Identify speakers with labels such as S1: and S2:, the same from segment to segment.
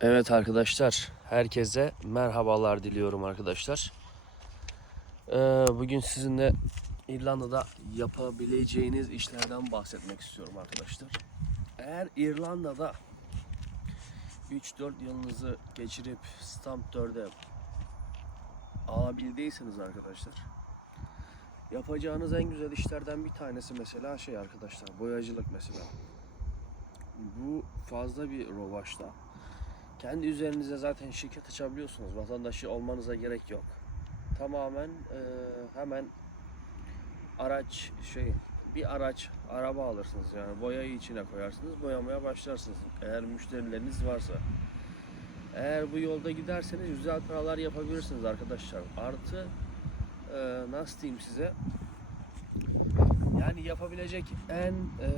S1: Evet arkadaşlar, herkese merhabalar diliyorum arkadaşlar. Ee, bugün sizinle İrlanda'da yapabileceğiniz işlerden bahsetmek istiyorum arkadaşlar. Eğer İrlanda'da 3-4 yılınızı geçirip Stamp 4'e alabildiyseniz arkadaşlar yapacağınız en güzel işlerden bir tanesi mesela şey arkadaşlar boyacılık mesela. Bu fazla bir rovaşta. Kendi üzerinize zaten şirket açabiliyorsunuz. Vatandaşı olmanıza gerek yok. Tamamen e, hemen araç şey bir araç araba alırsınız yani boyayı içine koyarsınız boyamaya başlarsınız eğer müşterileriniz varsa. Eğer bu yolda giderseniz güzel paralar yapabilirsiniz arkadaşlar. Artı e, nasıl diyeyim size yani yapabilecek en e,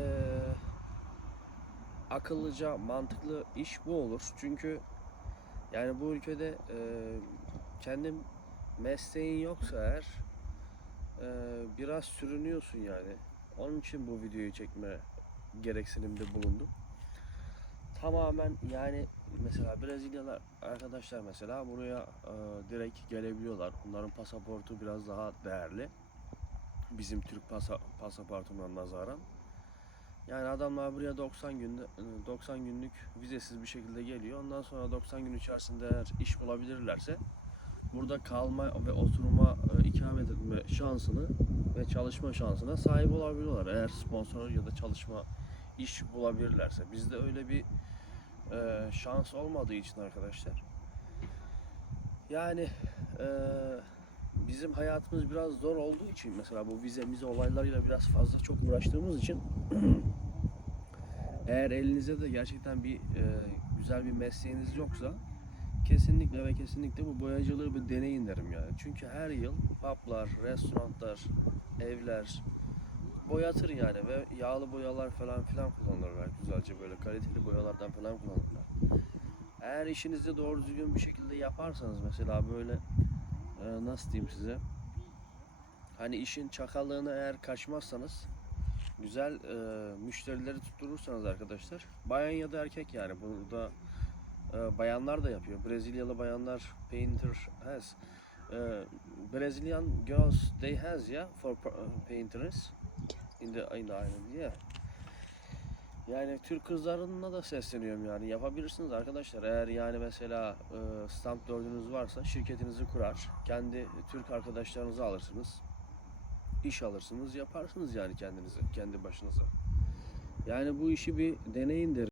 S1: akıllıca, mantıklı iş bu olur. Çünkü yani bu ülkede e, kendim mesleğin yoksa eğer e, biraz sürünüyorsun yani. Onun için bu videoyu çekme gereksinimde bulundum. Tamamen yani mesela Brezilyalı arkadaşlar mesela buraya e, direkt gelebiliyorlar. Bunların pasaportu biraz daha değerli. Bizim Türk pasa, pasaportuna nazaran. Yani adamlar buraya 90 günde 90 günlük vizesiz bir şekilde geliyor. Ondan sonra 90 gün içerisinde eğer iş bulabilirlerse burada kalma ve oturma, e, ikamet etme şansını ve çalışma şansına sahip olabiliyorlar. Eğer sponsor ya da çalışma iş bulabilirlerse. Bizde öyle bir e, şans olmadığı için arkadaşlar. Yani e, bizim hayatımız biraz zor olduğu için mesela bu vize mize olaylarıyla biraz fazla çok uğraştığımız için eğer elinizde de gerçekten bir e, güzel bir mesleğiniz yoksa kesinlikle ve kesinlikle bu boyacılığı bir deneyin derim yani. Çünkü her yıl publar, restoranlar, evler boyatır yani ve yağlı boyalar falan filan kullanırlar güzelce böyle kaliteli boyalardan falan kullanırlar. Eğer işinizi doğru düzgün bir şekilde yaparsanız mesela böyle e, nasıl diyeyim size hani işin çakallığını eğer kaçmazsanız güzel e, müşterileri tutturursanız arkadaşlar bayan ya da erkek yani burada e, bayanlar da yapıyor Brezilyalı bayanlar painter has e, Brazilian girls they has yeah for pa- painters in the in the island yeah yani Türk kızlarına da sesleniyorum yani yapabilirsiniz arkadaşlar. Eğer yani mesela e, stamp dördünüz varsa şirketinizi kurar. Kendi Türk arkadaşlarınızı alırsınız. İş alırsınız yaparsınız yani kendinize kendi başınıza. Yani bu işi bir deneyin derim.